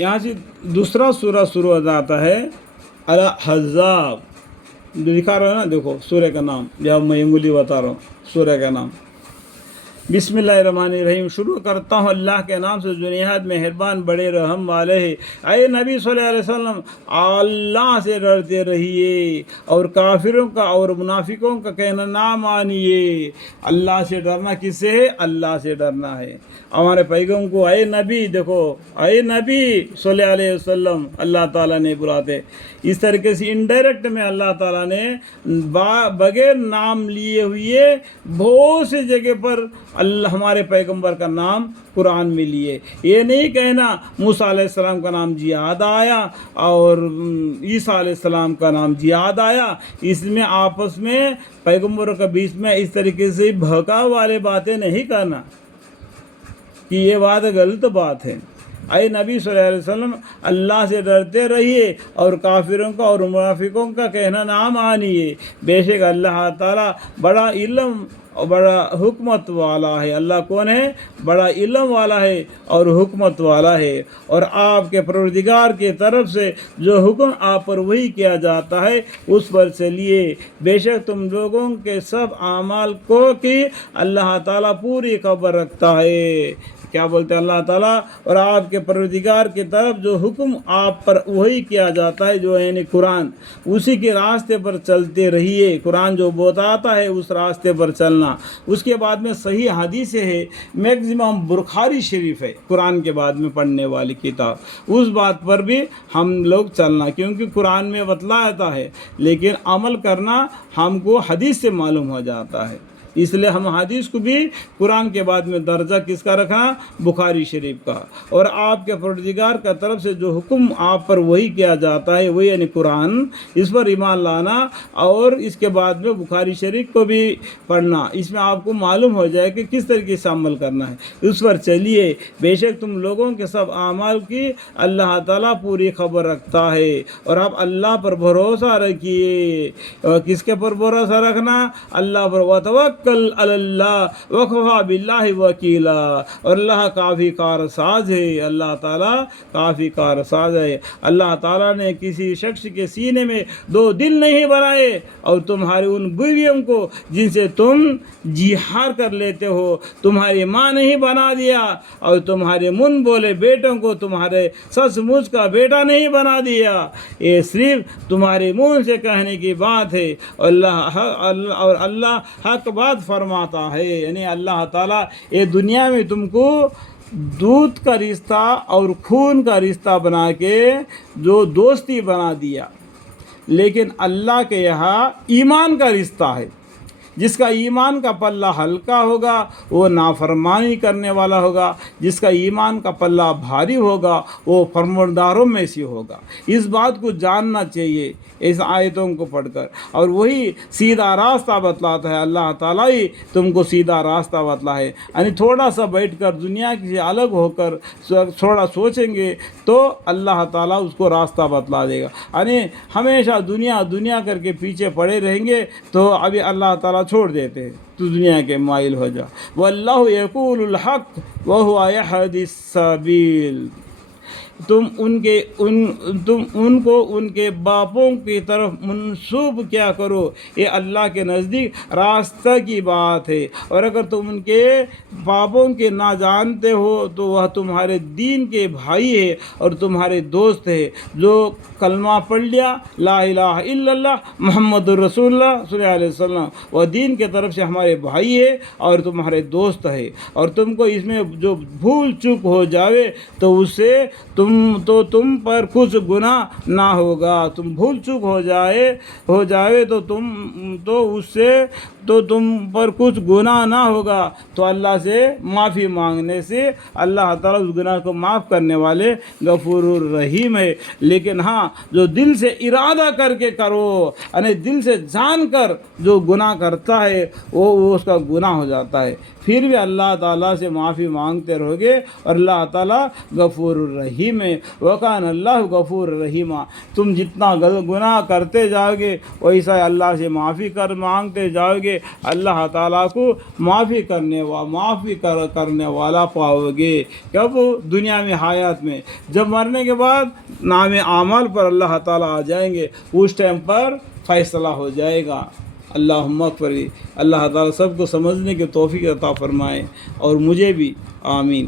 यहाँ से दूसरा सूरा शुरू हो जाता है अल हज़ाब, जो दिखा रहा है ना, देखो सूर्य का नाम, जब मैं उंगली बता रहा हूँ सूर्य का नाम। बिस्मिल्लाहिर्रहमानिर्रहीम, शुरू करता हूँ अल्लाह के नाम से जो निहायत मेहरबान बड़े रहम वाले है। अय नबी सल्लल्लाहु अलैहि वसल्लम, अल्लाह से डरते रहिए और काफिरों का और मुनाफिकों का कहना ना मानिए। अल्लाह से डरना किससे है? अल्लाह से डरना है। हमारे पैगम को अय नबी, देखो अय नबी सल्लल्लाहु अलैहि वसल्लम अल्लाह ताला ने बुलाते। इस तरीके से इनडायरेक्ट में अल्लाह ताला ने बगैर नाम लिए हुए बहुत सी जगह पर अल्लाह हमारे पैगंबर का नाम कुरान में लिए। ये नहीं कहना मूसा अलैहिस्सलाम का नाम जिहाद आया और ईसा अलैहिस्सलाम का नाम जिहाद आया। इसमें आपस में पैगंबरों के बीच में इस तरीके से भड़काव वाले बातें नहीं करना कि ये बात गलत बात है। अय नबी सल्लल्लाहु अलैहि वसल्लम, अल्लाह से डरते रहिए और काफिरों का और मुनाफिकों का कहना ना मानिए। बेशक अल्लाह ताला बड़ा इल्म और बड़ा हुकमत वाला है। अल्लाह कौन है? बड़ा इल्म वाला है और हुकमत वाला है। और आपके परवरदिगार की तरफ से जो हुक्म आप पर वही किया जाता है उस पर चलिए। बेशक तुम लोगों के सब आमाल को कि अल्लाह ताला पूरी खबर रखता है। क्या बोलते हैं अल्लाह ताला? और आपके परवरदिगार की तरफ जो हुक्म आप पर वही किया जाता है, जो यानी कुरान, उसी के रास्ते पर चलते रहिए। कुरान जो बताता है उस रास्ते पर चलना। उसके बाद में सही हदीस है, मैक्सिमम बुखारी शरीफ है कुरान के बाद में पढ़ने वाली किताब, उस बात पर भी हम लोग चलना, क्योंकि कुरान में बतलाता है लेकिन अमल करना हमको हदीस से मालूम हो जाता है। इसलिए हम हदीस को भी कुरान के बाद में दर्जा किसका रखा? बुखारी शरीफ का। और आपके परवरदिगार का तरफ से जो हुक्म आप पर वही किया जाता है, वही यानी कुरान, इस पर ईमान लाना और इसके बाद में बुखारी शरीफ को भी पढ़ना। इसमें आपको मालूम हो जाए कि किस तरीके से अमल करना है, उस पर चलिए। बेशक तुम लोगों के सब आमाल की अल्लाह ताला पूरी खबर रखता है। और आप अल्लाह पर भरोसा रखिए। और किसके पर भरोसा रखना? अल्लाह पर। वतवक्कल अल्लाह वकफा बिल्लाहि वकीला, और अल्लाह काफ़ी कारसाज है। अल्लाह ताला काफ़ी कारसाज है। अल्लाह ताला ने किसी शख्स के सीने में दो दिल नहीं बनाए और तुम्हारी उन बीवियों को जिनसे तुम जिहार कर लेते हो तुम्हारी माँ नहीं बना दिया, और तुम्हारे मुन बोले बेटों को तुम्हारे सचमुच का बेटा नहीं बना दिया। ये सिर्फ तुम्हारे मुंह से कहने की बात है। और अल्लाह हक बात फरमाता है। यानी अल्लाह ताला ये दुनिया में तुमको दूध का रिश्ता और खून का रिश्ता बना के जो दोस्ती बना दिया, लेकिन अल्लाह के यहाँ ईमान का रिश्ता है। जिसका ईमान का पल्ला हल्का होगा वो नाफरमानी करने वाला होगा, जिसका ईमान का पल्ला भारी होगा वो फरमानदारों में से होगा। इस बात को जानना चाहिए इस आयतों को पढ़कर। और वही सीधा रास्ता बतलाता है। अल्लाह ताला ही तुमको सीधा रास्ता बतला है। यानी थोड़ा सा बैठकर दुनिया से अलग होकर थोड़ा सोचेंगे तो अल्लाह ताला उसको रास्ता बतला देगा। यानी हमेशा दुनिया दुनिया करके पीछे पड़े रहेंगे तो अभी अल्लाह ताला छोड़ देते हैं, तो दुनिया के माइल हो जा। वल्लाहु यक़ूलुल हक़ व हुवा यहदिस सबील। तुम उनको उनके बापों की तरफ मंसूब क्या करो, ये अल्लाह के नज़दीक रास्ता की बात है। और अगर तुम उनके बापों के ना जानते हो तो वह तुम्हारे दीन के भाई है और तुम्हारे दोस्त है। जो कलमा पढ़ लिया ला इलाहा इल्लल्लाह मुहम्मदुर रसूलुल्लाह सल्लल्लाहु अलैहि वसल्लम, वह दीन के तरफ से हमारे भाई है और तुम्हारे दोस्त है। और तुमको इसमें जो भूल चूक हो जावे तो उससे तुम पर कुछ गुनाह ना होगा। तुम भूल चूक हो जाए तो उससे तुम पर कुछ गुनाह ना होगा। तो अल्लाह से माफ़ी मांगने से अल्लाह ताला उस गुनाह को माफ़ करने वाले गफूरुर रहीम है। लेकिन हाँ, जो दिल से इरादा करके करो, यानी दिल से जान कर जो गुनाह करता है वो उसका गुनाह हो जाता है। फिर भी अल्लाह ताला से माफ़ी मांगते रहोगे और अल्लाह ताला गफूरुर रहीम है। वकान अल्लाह गफूर रहीमा। तुम जितना गुनाह करते जाओगे वैसा अल्लाह से माफ़ी कर मांगते जाओगे گے اللہ تعالیٰ کو معافی کرنے والا پاؤ گے. کب؟ دنیا میں حیات میں. جب مرنے کے بعد نام اعمال پر اللہ تعالیٰ آ جائیں گے، اس ٹائم پر فیصلہ ہو جائے گا. اللہم اغفر. اللہ تعالیٰ سب کو سمجھنے کی توفیق عطا فرمائے اور مجھے بھی. آمین.